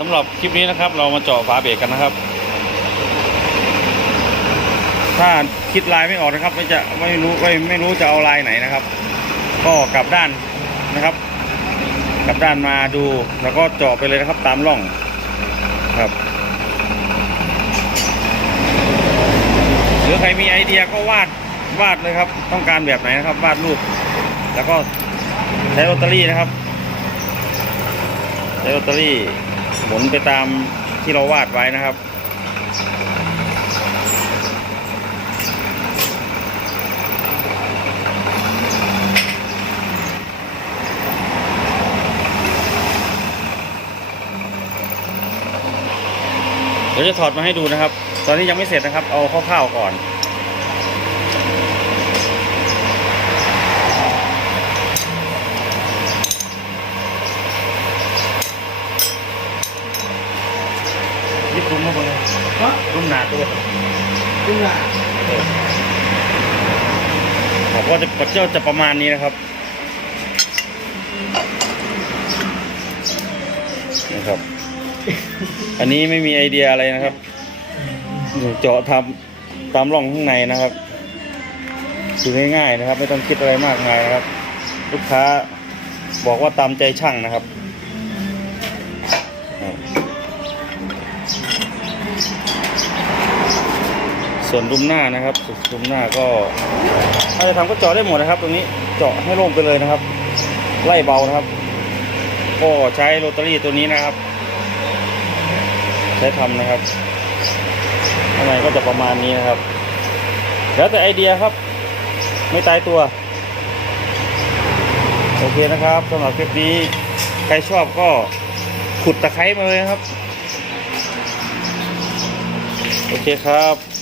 สำหรับคลิปนี้นะครับ เรามาเจาะฝาเบรกกันนะครับ ถ้าคิดลายไม่ออกนะครับ ไม่จะไม่รู้ไม่ไม่รู้จะเอาลายไหนนะครับ ก็กลับด้านนะครับ กลับด้านมาดูแล้วก็เจาะไปเลยนะครับ ตามร่องครับหรือใครมีไอเดียก็วาดวาดเลยครับ ต้องการแบบไหนนะครับ วาดรูป แล้วก็ใช้ลอตเตอรี่นะครับใช้ลอตเตอรี่ หมุนไปตามที่เราวาดไว้นะครับเดี๋ยวจะถอดมาให้ดูนะครับ ตอนนี้ยังไม่เสร็จนะครับ เอาคร่าวๆก่อน ยิบรุ้มมาเบิ่งฮะรุ้มหนาตัวจริงอะผมว่าจะปัจเจ้าจะประมาณนี้นะครับนะครับ อันนี้ไม่มีไอเดียอะไรนะครับเจาะทำตามร่องข้างในนะครับคือง่ายๆนะครับ ไม่ต้องคิดอะไรมากมายนะครับ ลูกค้าบอกว่าตามใจช่างนะครับครับ ส่วนดุมหน้านะครับดุมหน้าก็ถ้าจะทำก็เจาะได้หมดนะครับ ตรงนี้เจาะให้โล่งไปเลยนะครับ ไล่เบานะครับ ก็ใช้โรตารี่ตัวนี้นะครับ ใช้ทำนะครับข้างในก็จะประมาณนี้นะครับ แล้วแต่ไอเดียครับ ไม่ตายตัว โอเคนะครับสำหรับคลิปนี้ ใครชอบก็ขุดตะไคร้มาเลยครับ โอเคครับ